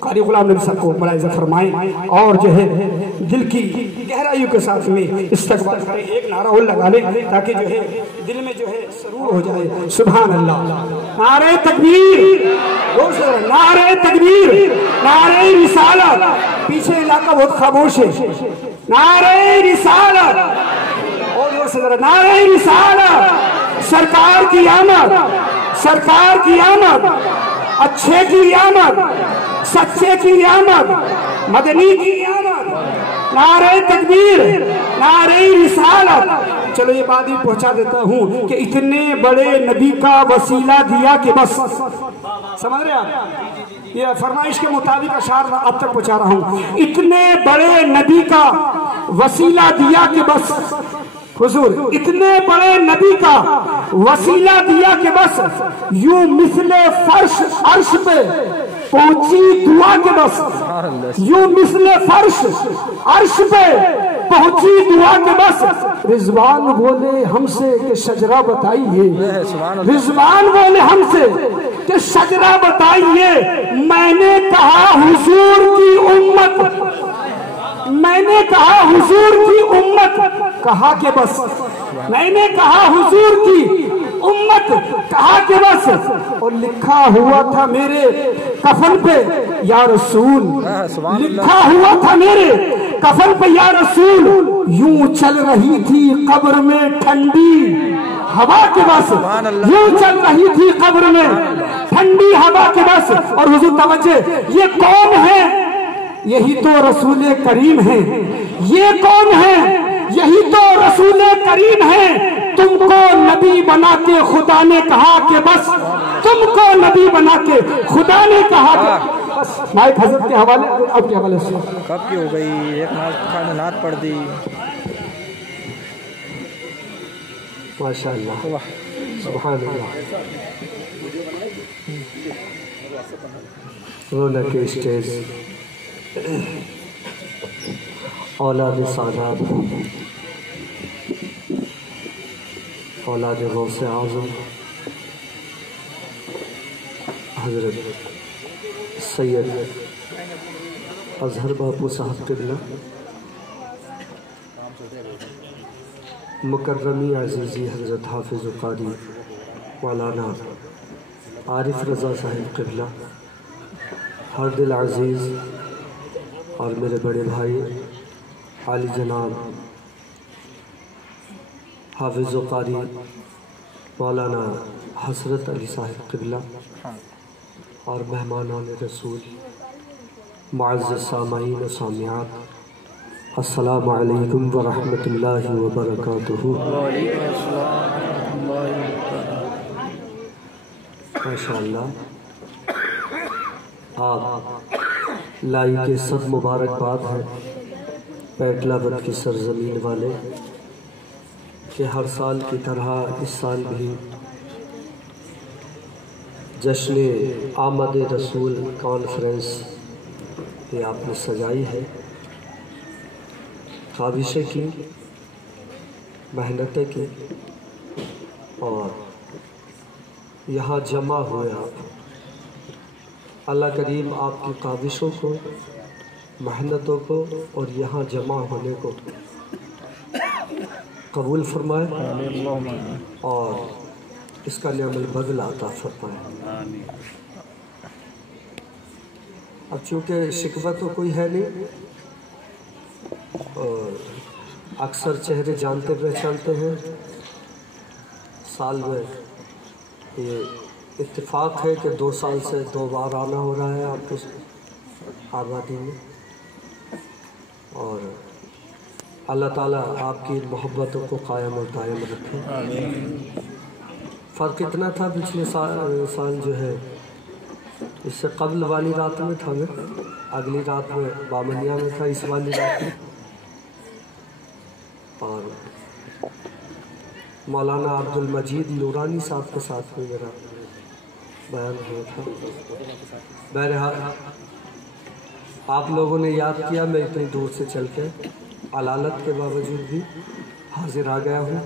قاری غلام نبی صاحب کو ملاحظہ فرمائیں اور جو ہے دل کی گہرائیوں کے ساتھ میں استقبال کریں، ایک نعرہ اور لگا لیں تاکہ جو ہے دل میں جو ہے سرور ہو جائے۔ سبحان اللہ، نعرہ تکبیر، نعرہ تکبیر، نعرہ رسالت۔ پیچھے علاقہ بہت خاموش ہے۔ نعرہ رسالت، اور زور سے ذرا نعرہ رسالت۔ سرکار کی آمد، سرکار کی آمد، اچھے کی آمد، سچے کی آمد، مدنی کی آمد۔ نعرہ تکبیر، نعرہ رسالت۔ چلو یہ بات بھی پہنچا دیتا ہوں کہ اتنے بڑے نبی کا وسیلہ دیا کہ بس، سمجھ رہے آپ؟ یہ فرمائش کے مطابق اشعار اب تک پہنچا رہا ہوں۔ اتنے بڑے نبی کا وسیلہ دیا کہ بس، حضور اتنے بڑے نبی کا وسیلہ دیا کہ بس، یوں مثل فرش عرش پہ پہنچی دعا کے بس، یوں مثل فرش عرش پہ پہنچی دعا کے بس۔ رضوان بولے ہم سے کہ شجرہ بتائیے، رضوان بولے ہم سے کہ شجرہ بتائیے۔ میں نے کہا حضور کی امت، میں نے کہا حضور کی امت، کہا کہ بس، میں نے کہا حضور کی امت، کہا کہ بس۔ اور لکھا ہوا تھا میرے کفن پہ یا رسول، لکھا ہوا تھا میرے کفن پہ یا رسول، یوں چل رہی تھی قبر میں ٹھنڈی ہوا کے بس، یوں چل رہی تھی قبر میں ٹھنڈی ہوا کے بس۔ اور حضور توجہ، یہ کون ہے؟ یہی تو رسول کریم ہے۔ یہ کون ہے؟ یہی تو رسول کریم ہے۔ تم کو نبی بنا کے خدا نے کہا کہ بس، تم کو نبی بنا کے خدا نے کہا کہ بس۔ مائک حضرت کے حوالے، اب کے حوالے سے کب کی ہو گئی؟ ایک نعت پڑھ دی، ماشاءاللہ، سبحان اللہ۔ رونق اسٹیج، اولاد سادات، اولاد غوث اعظم حضرت سید اظہر باپو صاحب قبلہ، مکرمی عزیزی حضرت حافظ قاری مولانا عارف رضا صاحب قبلہ، ہر دل عزیز اور میرے بڑے بھائی عالی جناب حافظ قاری مولانا حسرت علی صاحب قبلہ، اور مہمانان رسول، معزز سامعین و سامعات، السلام علیکم ورحمۃ اللہ وبرکاتہ۔ ماشاءاللہ، آپ لائی کے سب مبارکباد ہیں پیٹلا بند کی سرزمین والے کہ ہر سال کی طرح اس سال بھی جشن آمد رسول کانفرنس یہ آپ نے سجائی ہے۔ کاوشیں کی، محنتیں کی، اور یہاں جمع ہوئے آپ۔ اللہ کریم آپ کی کاوشوں کو، محنتوں کو اور یہاں جمع ہونے کو قبول فرمائے اور اس کا نعم البدل عطا فرمائے۔ اب چونکہ شکوہ تو کوئی ہے نہیں، اور اکثر چہرے جانتے پہچانتے ہیں، سال میں یہ اتفاق ہے کہ 2 سال سے 2 بار آنا ہو رہا ہے آپ کی آبادی میں، اور اللہ تعالیٰ آپ کی محبتوں کو قائم اور دائم رکھے۔ فرق اتنا تھا پچھلے سال جو ہے اس سے قبل والی رات میں تھا، میں اگلی رات میں بامنیہ میں تھا، اس والی رات میں، اور مولانا عبد المجید نورانی صاحب کے ساتھ میں میرا بیان ہوا تھا۔ بہرحال آپ لوگوں نے یاد کیا، میں اتنی دور سے چل کے علالت کے باوجود بھی حاضر آ گیا ہوں۔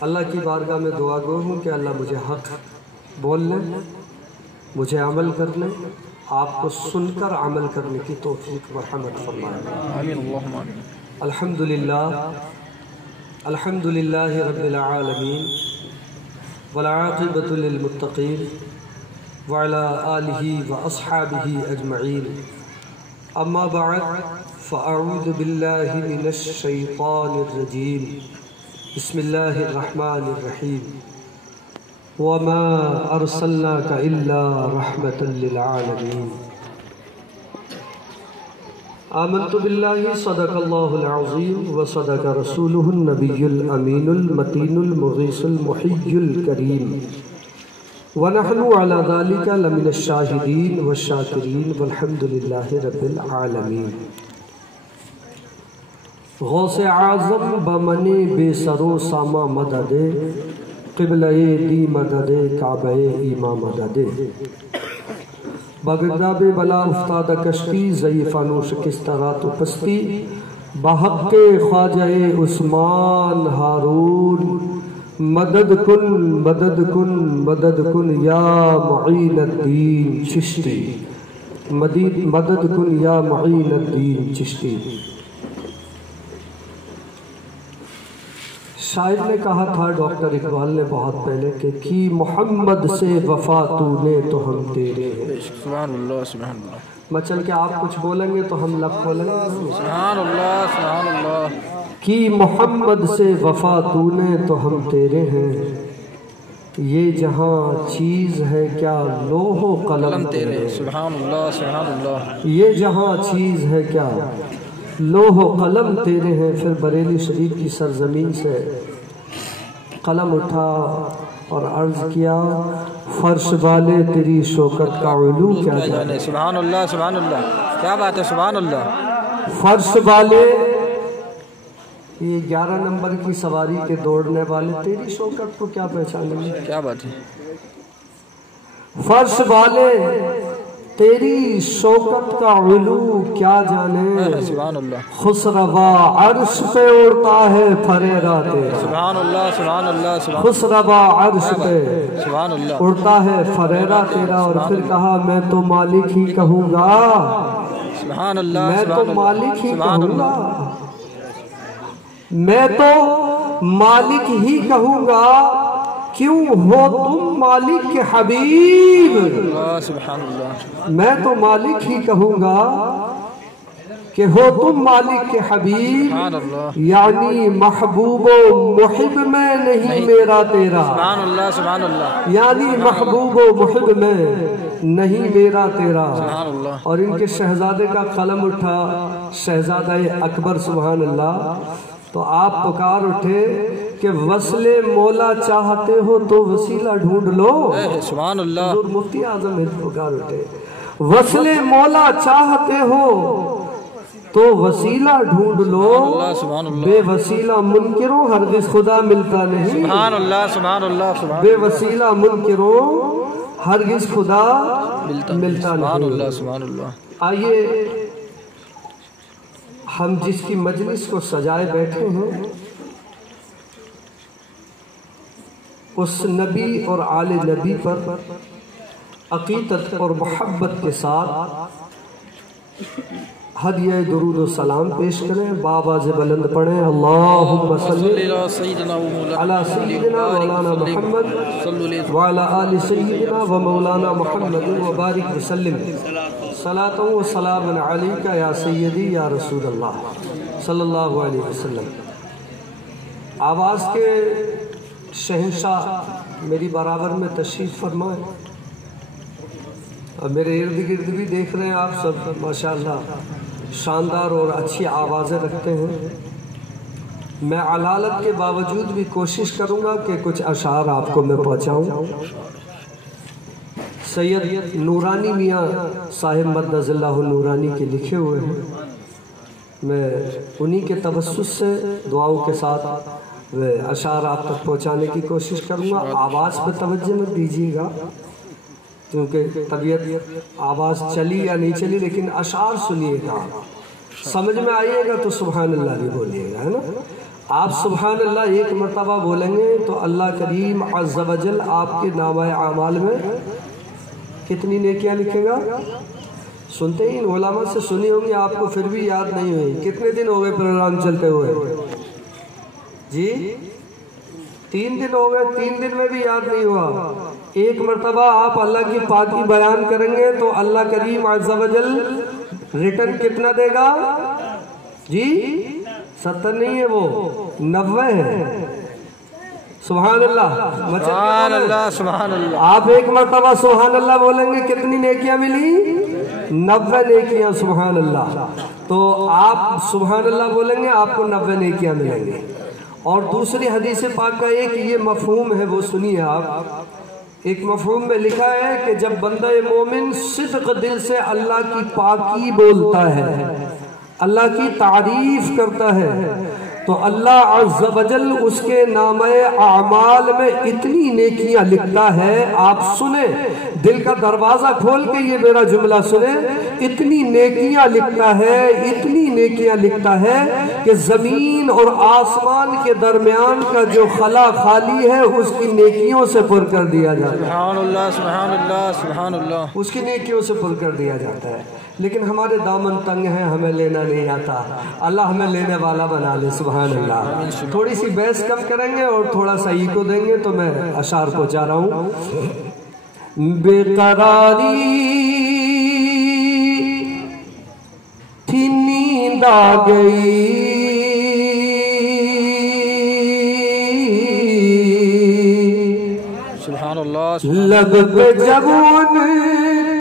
اللہ کی بارگاہ میں دعا گو ہوں کہ اللہ مجھے حق بولنے، مجھے عمل کرنے، آپ کو سن کر عمل کرنے کی توفیق مرحمت فرمائے. آمین اللہم آمین. الحمدللہ رب العالمین والعاقبۃ للمتقین وعلی آلہ واصحابہ اجمعین. اما بعد فاعوذ باللہ من الشیطان الرجیم. بسم اللہ الرحمن الرحیم. وما ارسلناک الا رحمۃ للعالمین. آمنت باللہ صدق اللہ العظیم وصدق رسولہ النبی الامین المتین المغیث المحی الکریم. ونحن علی ذلک لمن الشاہدین والشاکرین والحمد للہ رب العالمین. غوث اعظم بمن بے سرو ساما مدد قبلہ دی مدد کعبہ ایما مدد. بغداد بلا افتاد کشتی ضعیفانو شکست رات و پستی بحق خواجہ عثمان ہارون. مدد کن مدد کن مدد کن یا معین الدین چشتی. مدد کن یا معین الدین چشتی. شاعر نے کہا تھا ڈاکٹر اقبال نے بہت پہلے کہ کی محمد سے وفا تو نے تو ہم تیرے ہیں. سبحان اللہ سبحان اللہ. میں چل کے آپ کچھ بولیں گے تو ہم لفظ بولیں گے. سبحان اللہ سبحان اللہ. کی محمد سے وفا تو نے تو ہم تیرے ہیں. یہ جہاں چیز ہے کیا لوح و قلم تیرے. سبحان اللہ سبحان اللہ. یہ جہاں چیز ہے کیا لوح و قلم تیرے ہیں. پھر بریلی شریف کی سرزمین سے قلم اٹھا اور عرض کیا فرش والے تیری شوکت کا علو کیا جانے. سبحان اللہ سبحان اللہ. کیا بات ہے سبحان اللہ. فرش والے یہ 11 نمبر کی سواری کے دوڑنے والے تیری شوکت کو کیا پہچانیں گے. کیا بات ہے. فرش والے تیری شوکت کا علو کیا جانے. سبحان اللہ. خسروا عرش پہ اڑتا ہے پھریرا تیرا. سبحان اللہ سبحان اللہ. خسروا عرش پہ سبحان اللہ. اڑتا ہے پھریرا تیرا. اور پھر کہا میں تو مالک ہی کہوں گا. سبحان اللہ. میں تو مالک ہی کہوں گا. میں تو مالک ہی کہوں گا. کیوں ہو تم مالک کے حبیب. سبحان اللہ. میں تو مالک ہی کہوں گا کہ ہو تم مالک کے حبیب. سبحان اللہ. یعنی محبوب و محب میں نہیں میرا تیرا. سبحان اللہ سبحان اللہ. یعنی محبوب و محب میں نہیں میرا تیرا. سبحان اللہ. اور ان کے شہزادے کا قلم اٹھا شہزادہ اکبر سبحان اللہ. تو آپ پکار اٹھے کہ وصل مولا چاہتے ہو تو وسیلہ ڈھونڈ لو. سبحان اللہ. حضور مفتی اعظم ہند پکار اٹھے وصل مولا چاہتے ہو تو وسیلہ ڈھونڈ لو. سبحان اللہ. بے وسیلہ منکروں ہرگز خدا ملتا نہیں. سبحان اللہ سبحان اللہ. بے وسیلہ منکروں ہرگز خدا ملتا نہیں. سبحان اللہ سبحان اللہ. آئیے ہم جس کی مجلس کو سجائے بیٹھے ہیں اس نبی اور آل نبی پر عقیدت اور محبت کے ساتھ ہدیہ درود و سلام پیش کریں. بآواز بلند پڑھیں اللہم صلی علی سیدنا مولانا محمد وعلی آل سیدنا و مولانا محمد وبارک وسلم. صلاۃ و سلام علیکہ یا سیدی یا رسول اللہ صلی اللہ علیہ وسلم. آواز کے شہنشاہ میری برابر میں تشریف فرمائیں. اور میرے ارد گرد بھی دیکھ رہے ہیں آپ سب ماشاءاللہ شاندار اور اچھی آوازیں رکھتے ہیں. میں علالت کے باوجود بھی کوشش کروں گا کہ کچھ اشعار آپ کو میں پہنچاؤں. سید نورانی میاں صاحب مدد اللہ نورانی کے لکھے ہوئے ہیں. میں انہی کے توسط سے دعاؤں کے ساتھ اشعار آپ تک پہنچانے کی کوشش کروں گا. آواز پہ توجہ مت دیجیے گا کیونکہ طبیعت آواز چلی یا نہیں چلی لیکن اشعار سنیے گا. سمجھ میں آئیے گا تو سبحان اللہ بھی بولیے گا ہے نا. آپ سبحان اللہ ایک مرتبہ بولیں گے تو اللہ کریم عز و جل آپ کے نامہ اعمال میں کتنی نیکیاں لکھے گا سنتے ہی علماء سے سنی ہوگی آپ کو پھر بھی یاد نہیں ہوئی. کتنے دن ہو گئے پروگرام چلتے ہوئے؟ جی 3 دن ہو گئے. 3 دن میں بھی یاد نہیں ہوا. ایک مرتبہ آپ اللہ کی پاکی بیان کریں گے تو اللہ کریم عز و جل ریٹرن کتنا دے گا؟ جی 70 نہیں ہے، وہ 90 ہے. سبحان اللہ، سبحان اللہ، سبحان اللہ. آپ ایک مرتبہ سبحان اللہ بولیں گے کتنی نیکیاں ملی؟ 90 نیکیاں. سبحان اللہ. تو آپ سبحان اللہ بولیں گے آپ کو 90 نیکیاں ملیں گے. اور دوسری حدیث پاک کا ایک یہ مفہوم ہے، وہ سنیے آپ. ایک مفہوم میں لکھا ہے کہ جب بندہ مومن صدق دل سے اللہ کی پاکی بولتا ہے، اللہ کی تعریف کرتا ہے، تو اللہ عز و جل اس کے نامہ اعمال میں اتنی نیکیاں لکھتا ہے. آپ سنیں، دل کا دروازہ کھول کے یہ میرا جملہ سنیں. اتنی نیکیاں لکھتا ہے، اتنی نیکیاں لکھتا ہے کہ زمین اور آسمان کے درمیان کا جو خلا خالی ہے اس کی نیکیوں سے پر کر دیا جاتا ہے. سبحان اللہ، سبحان اللہ، سبحان اللہ. اس کی نیکیوں سے پر کر دیا جاتا ہے. لیکن ہمارے دامن تنگ ہیں، ہمیں لینا نہیں آتا. اللہ ہمیں لینے والا بنا لے. سبحان اللہ. تھوڑی سی بحث کم کریں گے اور تھوڑا سا ایکو دیں گے تو میں اشعار کو جا رہا ہوں. بے قراری تھی نیند آ گئی، سبحان اللہ. لب پہ جب ان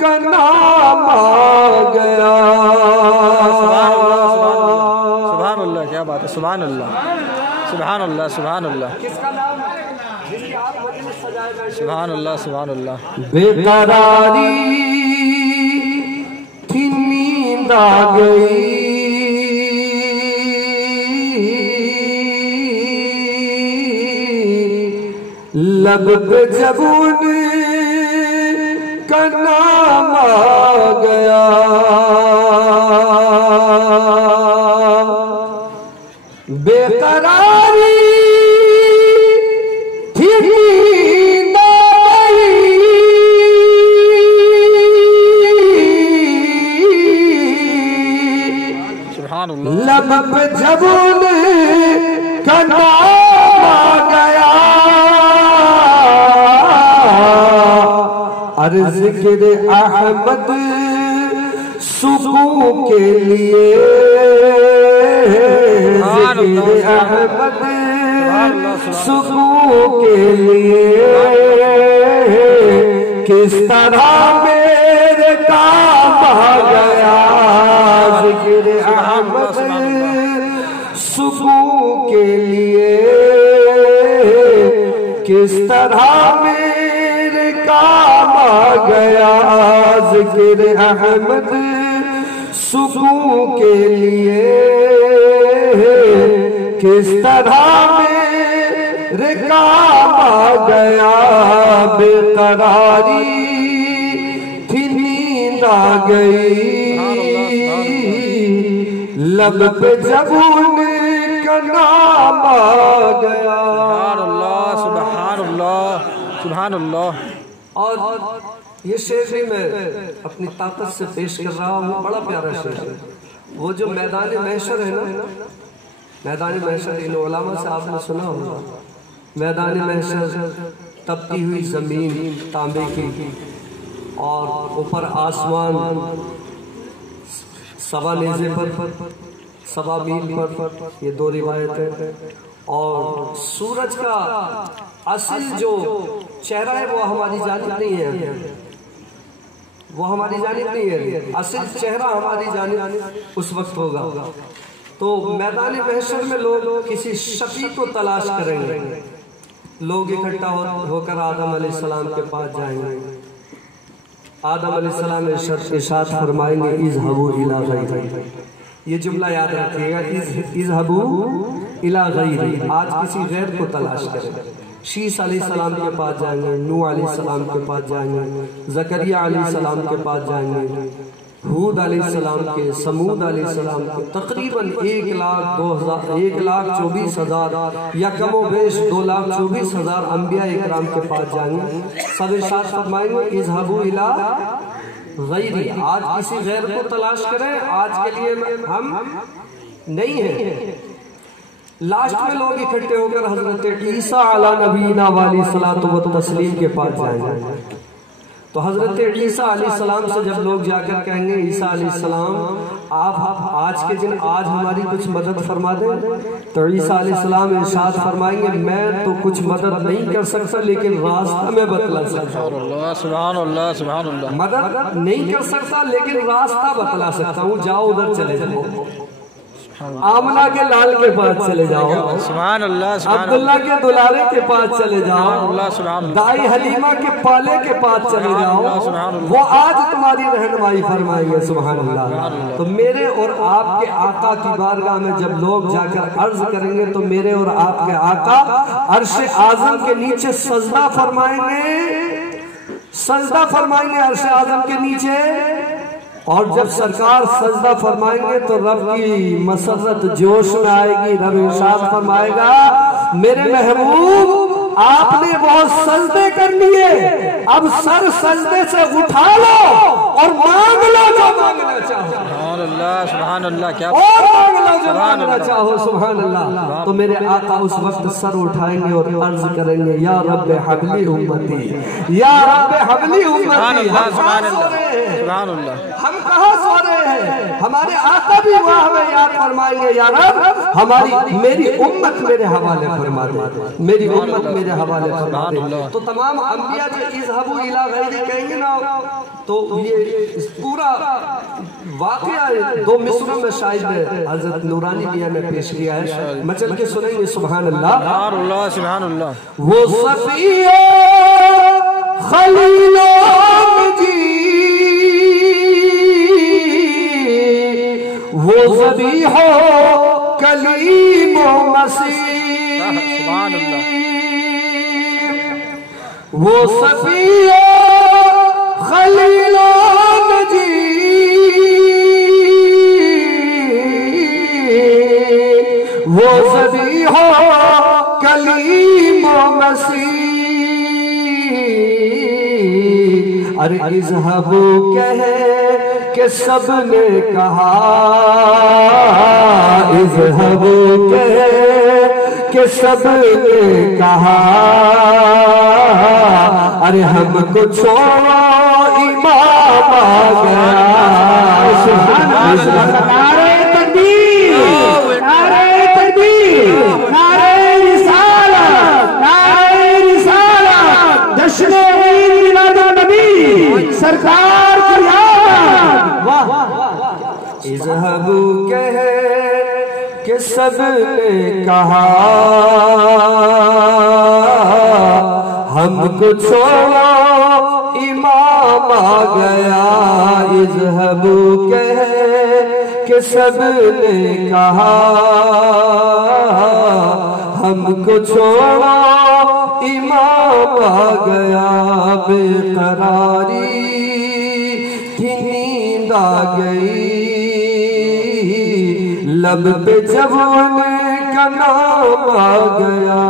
کا نام آ گیا. سبحان اللہ، کیا بات ہے. سبحان اللہ، سبحان اللہ، سبحان اللہ. کس کا نام؟ جس کی آپ مجلس سجائے بیٹھے. سبحان اللہ، سبحان اللہ. بے قراری تھی نیند آ گئی، لب پہ جب ان کا نام آ گیا. بے قراری تھی نیند آ گئی، سبحان اللہ. لب پہ جب ان کا نام آ گیا. عرض کرے احمد سکون کے لیے، ذکر احمد سکون کے لیے. کس طرح میرے کام آ گیا. ذکر احمد سکون کے لیے، کس طرح میرے کام آ گیا. ذکر احمد سکون کے لیے، کس طرح میرے کام آ گیا. بے قراری تھی نیند آ گئی، لب پہ جب ان کا نام آ گیا. سبحان اللہ، سبحان اللہ، سبحان اللہ. اور یہ شعر بھی میں اپنی طاقت سے پیش کر رہا ہوں. بڑا پیارا شعر ہے. وہ جو میدان محشر ہے نا، میدان محشر ان علماء سے آپ نے سنا ہوگا. میدان محشر تپتی ہوئی زمین تانبے کی، اور اوپر آسمان 7 نیزے پر 7 میل پر، یہ 2 روایتیں. اور سورج کا اصل جو چہرہ ہے وہ ہماری جانب نہیں ہے، وہ ہماری جانب نہیں ہے. اصل چہرہ ہماری جانب اس وقت ہوگا. تو میدان محشر میں لوگ کسی شفیع کو تلاش کریں گے. لوگ اکٹھا ہو کر آدم علیہ السلام کے پاس جائیں گے. آدم علیہ السلام ارشاد فرمائیں گے اذهبوا الى غیری. یہ جملہ یاد رکھیے گا، اذهبوا الى غیری. آج کسی غیر کو تلاش کریں. شیس علیہ السلام کے پاس جائیں گے، نوح علیہ السلام کے پاس جائیں گے، زکریہ علیہ السلام کے پاس جائیں گے، ہود علیہ السلام کے، سمود علیہ السلام کے. تقریباً 1,24,000 یا کم و بیش 2,24,000 انبیاء اکرام کے پاس جائیں گے. سب ارشاد فرمائیں گے اذهبوا الى غیری، آج کسی غیر کو تلاش کریں، آج کے لیے ہم نہیں ہیں۔ لاسٹ میں لوگ اکٹھے ہو کر حضرت عیسیٰ علی نبینا والی صلاۃ و تسلیم کے پاس جائیں گے، تو حضرت عیسیٰ علیہ السلام سے جب لوگ جا کر کہیں گے عیسیٰ علیہ السلام آپ آج کے دن آج ہماری کچھ مدد فرما دیں، تو عیسیٰ علیہ السلام ارشاد فرمائیں گے میں تو کچھ مدد نہیں کر سکتا لیکن راستہ میں بتلا سکتا ہوں۔ سبحان اللہ سبحان اللہ۔ مدد نہیں کر سکتا لیکن راستہ بتلا سکتا ہوں، جاؤ ادھر چلے جاؤ، آمنہ کے لال کے پاس چلے جاؤ، سبحان اللہ عبداللہ کے دلارے کے پاس چلے جاؤ، دائی حلیمہ کے پالے کے پاس چلے جاؤ، وہ آج تمہاری رہنمائی فرمائیں گے۔ سبحان اللہ۔ تو میرے اور آپ کے آقا کی بارگاہ میں جب لوگ جا کر عرض کریں گے تو میرے اور آپ کے آقا عرش اعظم کے نیچے سجدہ فرمائیں گے، سجدہ فرمائیں گے عرش اعظم کے نیچے، اور جب سرکار سجدہ فرمائیں گے تو رب کی مسرت جوش میں آئے گی، رب ارشاد فرمائے گا میرے محبوب آپ نے بہت سجدے کر لیے، اب سر سجدے سے اٹھا لو اور مانگ لو جو مانگنا چاہو، سبحان اللہ سبحان اللہ، کیا اور مانگ لو جو مانگنا چاہو۔ سبحان اللہ۔ تو میرے آقا اس وقت سر اٹھائیں گے اور عرض کریں گے یا رب حبلی امتی، یا رب حبلی امتی۔ سبحان اللہ۔ ہم کہاں سو رہے ہیں؟ ہمارے آقا بھی وہاں ہمیں یاد فرمائیں گے یا رب ہماری میری امت میرے حوالے فرما دے، میری امت میرے حوالے فرما دے۔ تو تمام انبیاء جو اذهبوا الی غیری کہیں گے نا، تو یہ پورا واقعہ دو مصروں میں شاید حضرت نورانی میاں نے پیش کیا ہے، میں چل کے سنیں گے۔ سبحان اللہ سبحان اللہ سبحان اللہ۔ وہ صفیہ خلیل جی، وہ ذبیح و کلیم و مسیح، سبحان اللہ۔ وہ صفیہ خلیل جی، وہ ذبیح و کلیم و مسیح۔ ارے اذهبوا کہے کہ سب نے کہا، اذهبوا کہے کہ سب نے کہا، ارے ہم کو چھوڑو امام آ گیا۔ نعرہ تکبیر، نعرہ تکبیر، نعرہ رسالت، نعرہ رسالت، جشن عید میلاد النبی سرکار کی یاد۔ اذهبوا کہے کہ سب نے کہا، ہم کو چھوڑو امام آ گیا۔ اذهبوا کہے کہ سب نے کہا، ہم کو چھوڑو امام آ گیا۔ بے قراری کی نیند آ گئی، لب پہ جب کا نام آ گیا۔